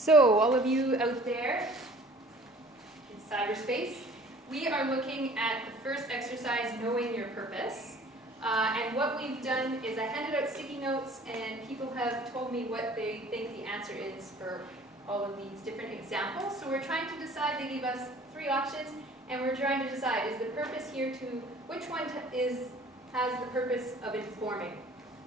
So, all of you out there in cyberspace, we are looking at the first exercise, knowing your purpose. And what we've done is I handed out sticky notes and people have told me what they think the answer is for all of these different examples. So we're trying to decide, they gave us 3 options, and we're trying to decide, is the purpose here to, which one has the purpose of informing?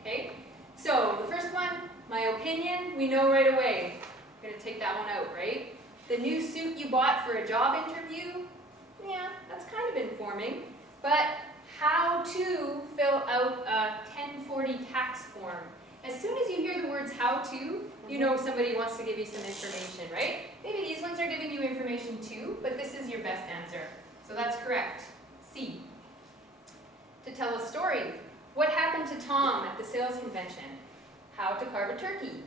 Okay? So the first one, my opinion, we know right away. I'm going to take that one out, right? The new suit you bought for a job interview, yeah, that's kind of informing. But how to fill out a 1040 tax form. As soon as you hear the words how to, you know somebody wants to give you some information, right? Maybe these ones are giving you information too, but this is your best answer. So that's correct. C. To tell a story. What happened to Tom at the sales convention? How to carve a turkey.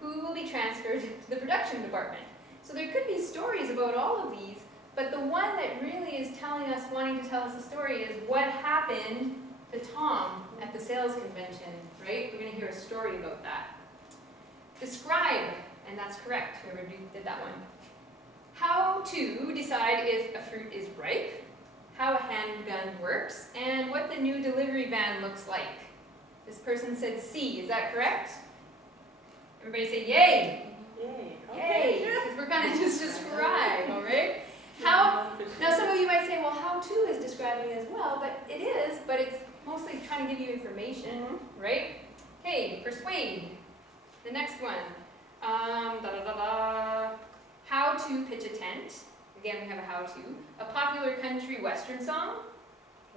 Who will be transferred to the production department? So there could be stories about all of these, but the one that really is telling us, wanting to tell us a story is what happened to Tom at the sales convention, right? We're going to hear a story about that. Describe, and that's correct, whoever did that one. How to decide if a fruit is ripe, how a handgun works, and what the new delivery van looks like. This person said C, is that correct? Everybody say yay! Yay! Yay! Because we're going to just describe, all right? How, now some of you might say, well, how to is describing as well, but it is, but it's mostly trying to give you information, right? Okay, persuade. The next one. How to pitch a tent. Again, we have a how to. A popular country western song.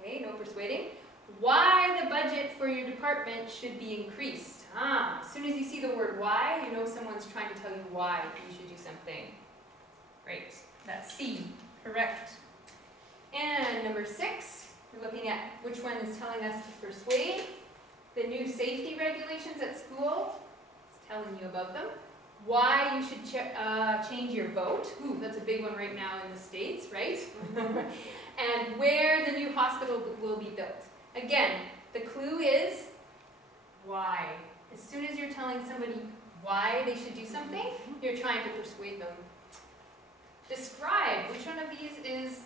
Okay, no persuading. Why the budget for your department should be increased. As soon as you see the word why, you know someone's trying to tell you why you should do something. Right. That's C, correct. And number 6, we're looking at which one is telling us to persuade. The new safety regulations at school, it's telling you about them. Why you should change your vote. Ooh, that's a big one right now in the States, right? And where the new hospital will be built. Again, the clue is why. As soon as you're telling somebody why they should do something, you're trying to persuade them. Describe. Which one of these is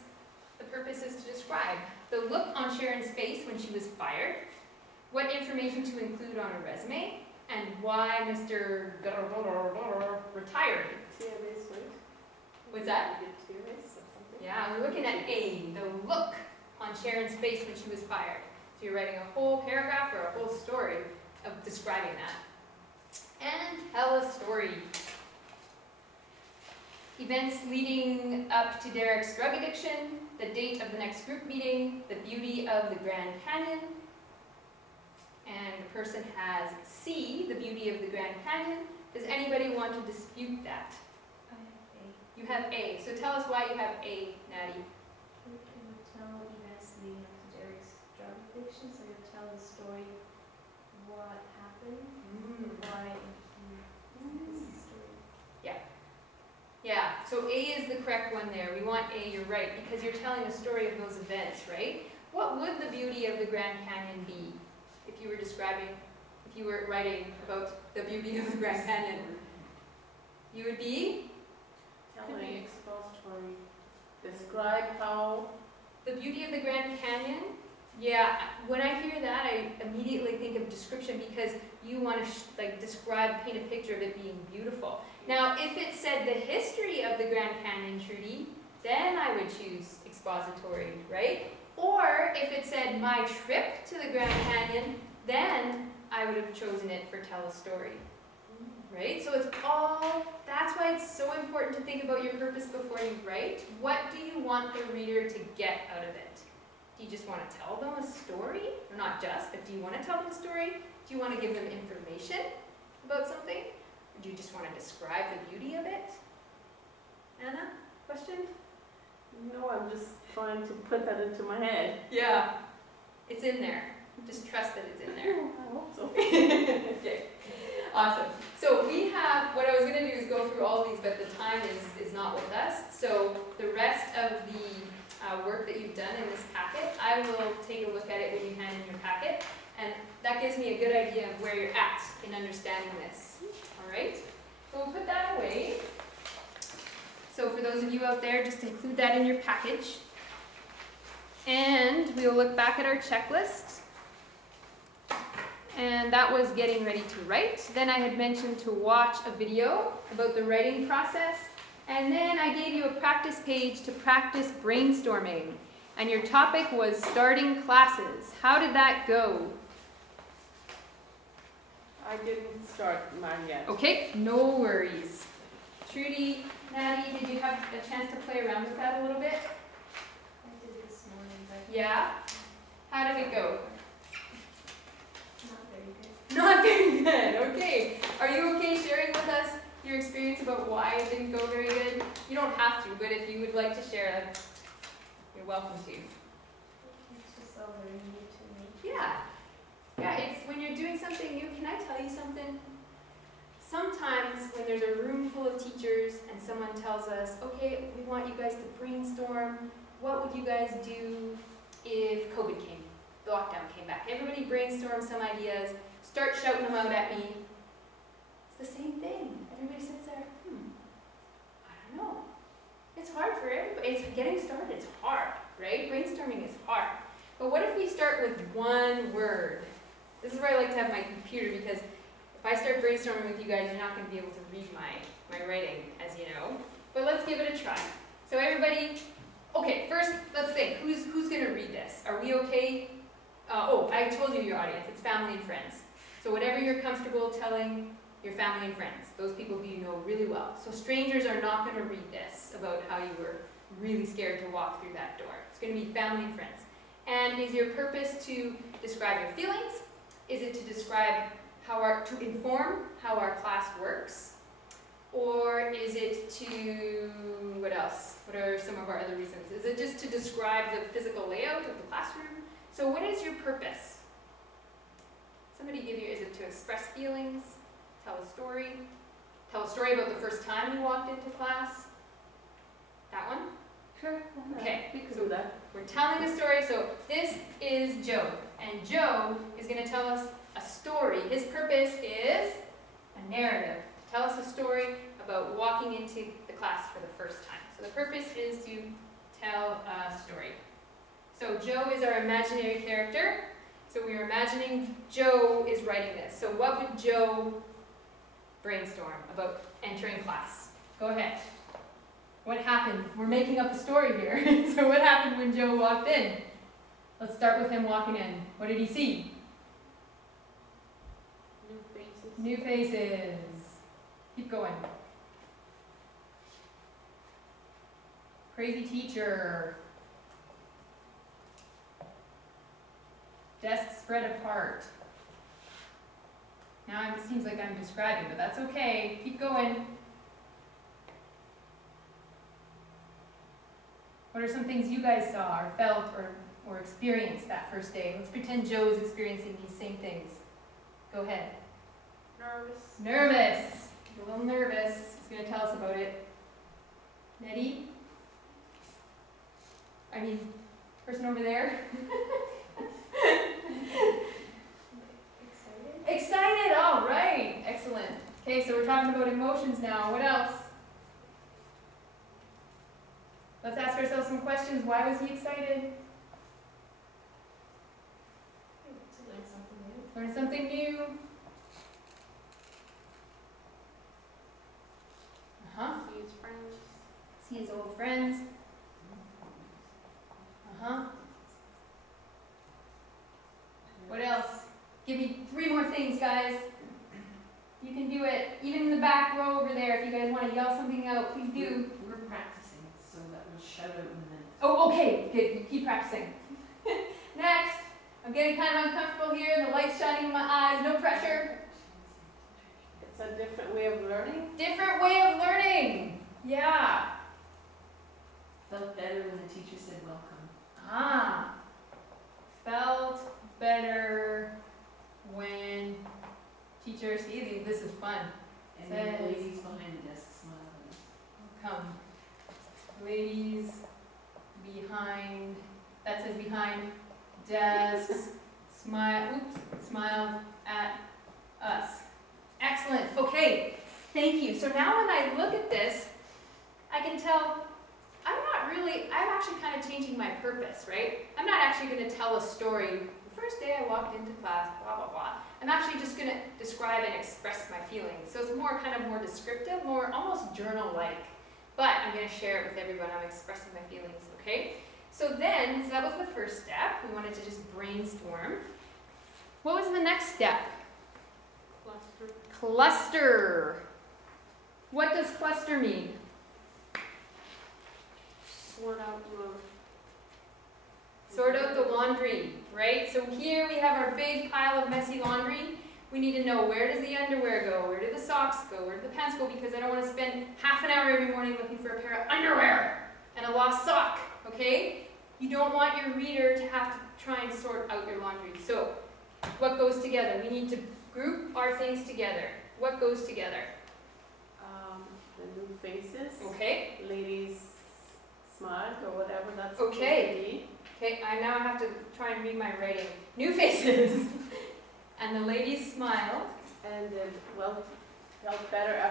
the purpose is to describe? The look on Sharon's face when she was fired, what information to include on a resume, and why Mr. retired. What's that? Yeah, we're looking at A, the look on Sharon's face when she was fired. So you're writing a whole paragraph or a whole story of describing that. And tell a story. Events leading up to Derek's drug addiction, the date of the next group meeting, the beauty of the Grand Canyon, and the person has C, the beauty of the Grand Canyon. Does anybody want to dispute that? I have A. You have A, so tell us why you have A, Natty. You can tell events leading up to Derek's drug addiction, so you tell the story, what happened, why this story. Yeah, so A is the correct one there. We want A, you're right, because you're telling a story of those events, right? What would the beauty of the Grand Canyon be if you were describing, if you were writing about the beauty of the Grand Canyon? You would be? Telling expository. Describe how. The beauty of the Grand Canyon? Yeah, when I hear that, I immediately think of description because you want to describe, paint a picture of it being beautiful. Now, if it said the history of the Grand Canyon, Trudy, then I would choose expository, right? Or if it said my trip to the Grand Canyon, then I would have chosen it for tell a story, right? So it's all, that's why it's so important to think about your purpose before you write. What do you want the reader to get out of it? Do you just want to tell them a story? Or not just, but do you want to tell them a story? Do you want to give them information about something? Or do you just want to describe the beauty of it? Anna, question? No, I'm just trying to put that into my head. Yeah, it's in there. Just trust that it's in there. I hope so. Okay, awesome. So we have, what I was going to do is go through all these, but the time is not with us. So the rest of the work that you've done in this packet, I will take a look at it when you hand in your packet, and that gives me a good idea of where you're at in understanding this. All right? So we'll put that away. you out there, just include that in your package. And we will look back at our checklist. And that was getting ready to write. Then I had mentioned to watch a video about the writing process. And then I gave you a practice page to practice brainstorming. And your topic was starting classes. How did that go? I didn't start mine yet. Okay, no worries. Trudy, Natty, did you have a chance to play around with that a little bit? I did this morning, but Yeah? How did it go? not very good. Not very good, okay. Are you okay sharing with us your experience about why it didn't go very good? You don't have to, but if you would like to share, you're welcome to. It's just all very new to me. Yeah. Yeah, it's when you're doing something new, can I tell you something? Sometimes when there's a room full of teachers and someone tells us, okay, we want you guys to brainstorm, what would you guys do if COVID came, the lockdown came back? Everybody brainstorm some ideas, start shouting them out at me. It's the same thing. Everybody sits there, I don't know. It's hard for everybody. It's getting started, it's hard, right? Brainstorming is hard. But what if we start with one word? This is where I like to have my computer, because if I start brainstorming with you guys, you're not going to be able to read my writing, as you know. But let's give it a try. So everybody, okay, first let's think, who's going to read this? Are we okay? Oh, I told you your audience, it's family and friends. So whatever you're comfortable telling your family and friends, those people who you know really well. So strangers are not going to read this about how you were really scared to walk through that door. It's going to be family and friends. And is your purpose to describe your feelings? Is it to describe to inform how our class works? Or is it to, what else? What are some of our other reasons? Is it just to describe the physical layout of the classroom? So what is your purpose? Somebody give you, is it to express feelings? Tell a story? Tell a story about the first time you walked into class? That one? Sure. Okay. We could do that. We're telling a story, so this is Joe, and Joe is going to tell us a story. His purpose is a narrative. Tell us a story about walking into the class for the first time. So the purpose is to tell a story. So Joe is our imaginary character. So we are imagining Joe is writing this. So what would Joe brainstorm about entering class? Go ahead. What happened? We're making up a story here. So what happened when Joe walked in? Let's start with him walking in. What did he see? New faces. New faces. Keep going. Crazy teacher. Desk spread apart. Now it seems like I'm describing, but that's okay. Keep going. What are some things you guys saw or felt or experienced that first day? Let's pretend Joe is experiencing these same things. Go ahead. Nervous. Nervous. You're a little nervous. He's going to tell us about it. Nettie? I mean, person over there. Excited? Excited! All right. Excellent. Okay, so we're talking about emotions now. What else? Let's ask ourselves some questions. Why was he excited? To learn something new. Learn something new. Uh-huh. See his friends. See his old friends. Uh-huh. What else? Give me 3 more things, guys. You can do it. Even in the back row over there, if you guys want to yell something out, please do. We're practicing, so that we'll shout out in a minute. Oh, okay. Good. Keep practicing. Next. I'm getting kind of uncomfortable here. The light's shining in my eyes. No pressure. It's a different way of learning. Different way of learning. Yeah. Felt better when the teacher said welcome. Ah. Felt better when teacher, see, this is fun. And then the Says- ladies behind the desk smiled at us. Come. Ladies behind, that says behind desks, smiled at us. Excellent. Okay. Thank you. So now when I look at this, I can tell really, I'm actually kind of changing my purpose, right? I'm not actually going to tell a story. The first day I walked into class, blah, blah, blah. I'm actually just going to describe and express my feelings. So it's more kind of more descriptive, more almost journal-like. But I'm going to share it with everyone. I'm expressing my feelings, okay? So that was the first step. We wanted to just brainstorm. What was the next step? Cluster. Cluster. What does cluster mean? Sort out your. Sort out the laundry, right? So here we have our big pile of messy laundry. We need to know, where does the underwear go? Where do the socks go? Where do the pants go? Because I don't want to spend half an hour every morning looking for a pair of underwear and a lost sock, okay? You don't want your reader to have to try and sort out your laundry. So what goes together? We need to group our things together. What goes together? The new faces. Okay. Ladies smart or whatever that's Okay. supposed to be. Okay, I now have to try and read my writing. New faces. And the ladies smiled. And then felt better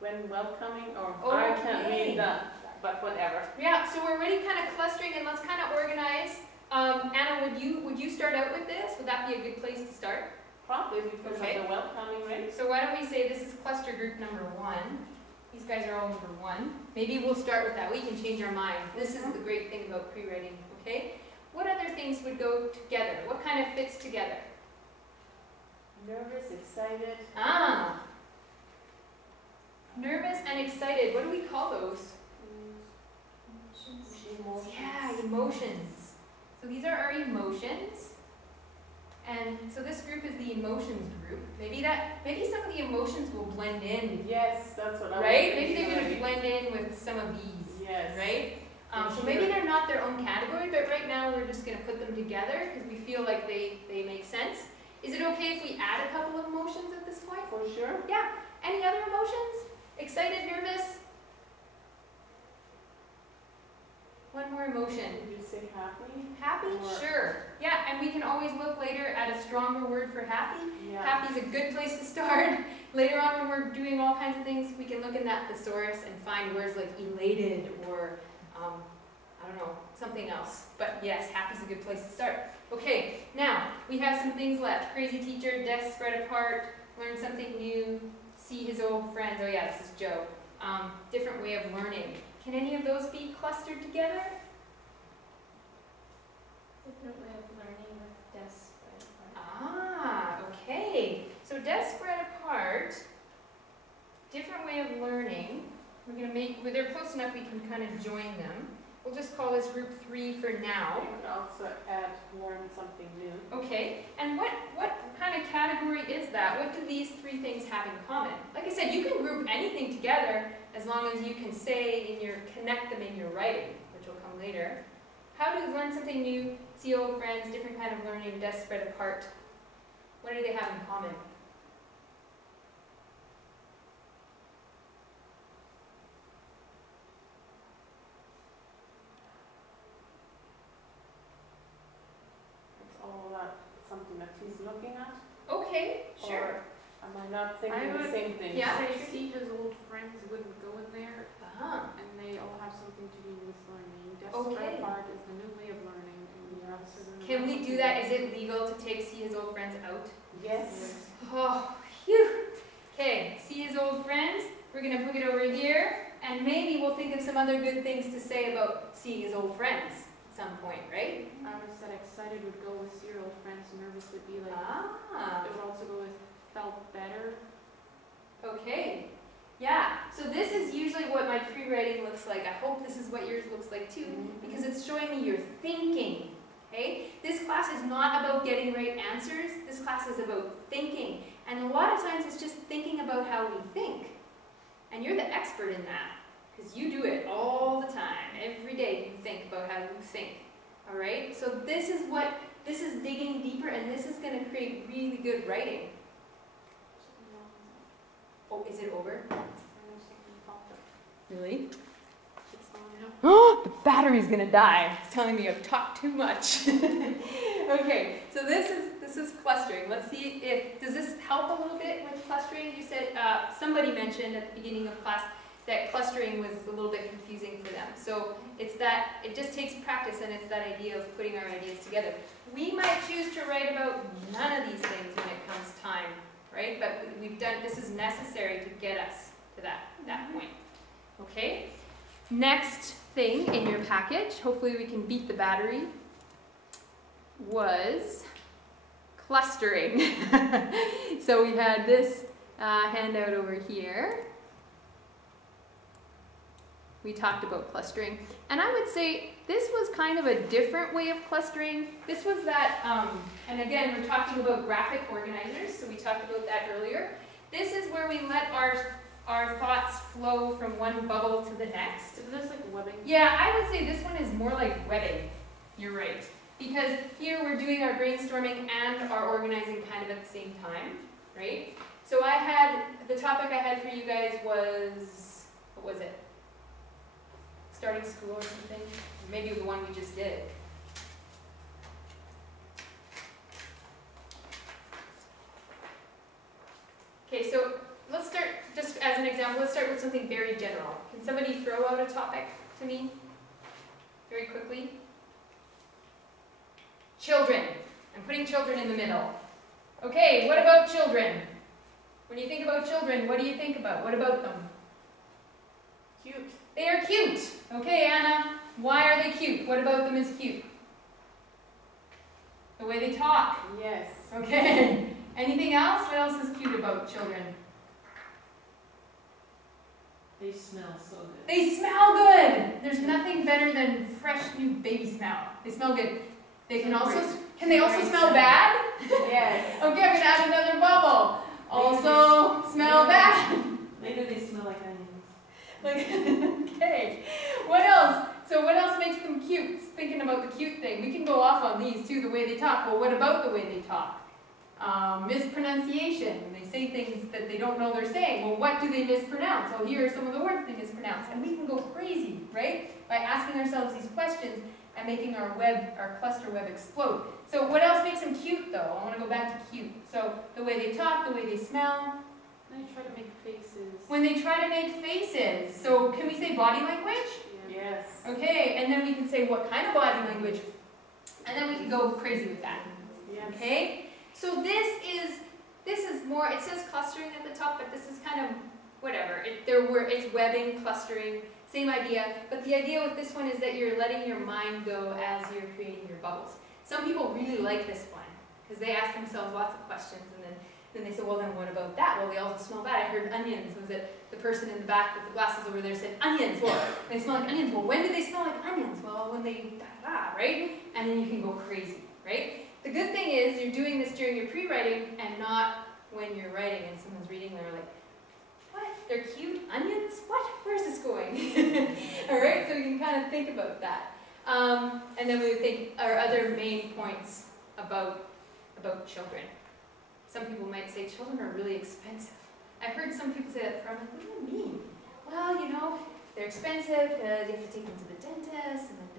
when welcoming, or I can't read that, but whatever. Yeah, so we're already kind of clustering, and let's kind of organize. Anna, would you start out with this? Would that be a good place to start? Probably because Okay. of the welcoming, right? So why don't we say this is cluster group number 1. These guys are all number 1. Maybe we'll start with that. We can change our mind. This is the great thing about pre-writing, okay? What other things would go together? What kind of fits together? Nervous, excited. Ah! Nervous and excited. What do we call those? Emotions. Yeah, emotions. So these are our emotions. And so this group is the emotions group. Maybe some of the emotions will blend in, Yes, that's what I was right? thinking. Maybe they're going to already. blend in with some of these, Yes. right? For So maybe sure. they're not their own category, but right now we're just going to put them together because we feel like they make sense. Is it okay if we add a couple of emotions at this point? For sure. Yeah. Any other emotions? Excited, nervous? One more emotion. Did you say happy? Happy? Or- Sure. Yeah, and we can always look later at a stronger word for happy. Yeah. Happy is a good place to start. Later on when we're doing all kinds of things, we can look in that thesaurus and find words like elated or, I don't know, something else. But yes, happy is a good place to start. Okay, now we have some things left. Crazy teacher, desk spread apart, learn something new, see his old friends. Oh yeah, this is Joe. Different way of learning. Can any of those be clustered together? Different way of learning with desks spread apart. Ah, okay. So desk spread apart, different way of learning. We're going to make, they're close enough we can kind of join them. We'll just call this group 3 for now. You could also add learn something new. Okay, and what kind of category is that? What do these 3 things have in common? Like I said, you can group anything together as long as you can say connect them in your writing, which will come later. How do you learn something new, see old friends, different kind of learning, desk spread apart? What do they have in common? It's all about something that he's looking at. Okay, sure. Or am I not thinking I the would- same thing? Yeah. Say, see his old friends wouldn't go in there, Ah, and they all have something to do with learning. Desk Okay. spread apart is the new way of learning, and you have to learn can we do something that? new. Is it legal to take see his old friends out? Yes. Oh, phew. Okay, see his old friends. We're gonna put it over here, and maybe we'll think of some other good things to say about seeing his old friends at some point, right? I would said excited would go with see your old friends, nervous would be like, Ah, it would also go with felt better. okay. Yeah, so this is usually what my pre-writing looks like. I hope this is what yours looks like too, because it's showing me your thinking, okay? This class is not about getting right answers. This class is about thinking. And a lot of times it's just thinking about how we think. And you're the expert in that, because you do it all the time. Every day you think about how you think, all right? So this is digging deeper, and this is going to create really good writing. Oh, is it over? Really? It's on now. Oh, the battery's gonna die. It's telling me I've talked too much. Okay, so this is clustering. Let's see if, does this help a little bit with clustering? You said, somebody mentioned at the beginning of class, that clustering was a little bit confusing for them. So it's that, it just takes practice, and it's that idea of putting our ideas together. We might choose to write about none of these things when it comes time, right? But we've done, this is necessary to get us to that point. Okay? Next thing in your package, hopefully we can beat the battery, was clustering. So we had this handout over here. We talked about clustering. And I would say this was kind of a different way of clustering. This was that, and again, we're talking about graphic organizers, so we talked about that earlier. This is where we let our thoughts flow from one bubble to the next. Isn't this like webbing? Yeah, I would say this one is more like webbing. You're right. Because here we're doing our brainstorming and our organizing kind of at the same time, right? So I had, the topic I had for you guys was, what was it? Starting school or something? Maybe the one we just did. Okay, so let's start, just as an example, let's start with something very general. Can somebody throw out a topic to me? Very quickly. Children. I'm putting children in the middle. Okay, what about children? When you think about children, what do you think about? What about them? Cute. They are cute. Okay, Anna, why are they cute? What about them is cute? The way they talk. Yes. Okay. Anything else? What else is cute about children? They smell so good. They smell good. There's nothing better than fresh new baby smell. They smell good. They can also, can they also smell bad? Yes. Okay, I'm gonna add another bubble. Also smell bad. Later they smell like onions. Okay. What else? So what else makes them cute? Thinking about the cute thing. We can go off on these too, the way they talk. Well, what about the way they talk? Mispronunciation. When they say things that they don't know they're saying. Well, what do they mispronounce? Oh, here are some of the words they mispronounce. And we can go crazy, right? By asking ourselves these questions and making our cluster web explode. So what else makes them cute though? I want to go back to cute. So the way they talk, the way they smell. When they try to make faces. When they try to make faces. So can we say body language? Yes. Okay, and then we can say what kind of body language. And then we can go crazy with that. Yes. Okay? So this is more, it says clustering at the top, but this is kind of whatever. It's webbing, clustering, same idea. But the idea with this one is that you're letting your mind go as you're creating your bubbles. Some people really like this one because they ask themselves lots of questions, and then they say, well, then what about that? Well, they also smell bad. I heard onions. Was it the person in the back with the glasses over there said onions? Well, they smell like onions. Well, when do they smell like onions? Well, when they da-da, right? And then you can go crazy, right? The good thing is you're doing this during your pre-writing and not when you're writing and someone's reading. They're like, what? They're cute onions? What? Where's this going? All right, so you can kind of think about that. And then we would think our other main points about children. Some people might say children are really expensive. I've heard some people say that from, what do you mean? Well, you know, they're expensive because you have to take them to the dentist, and then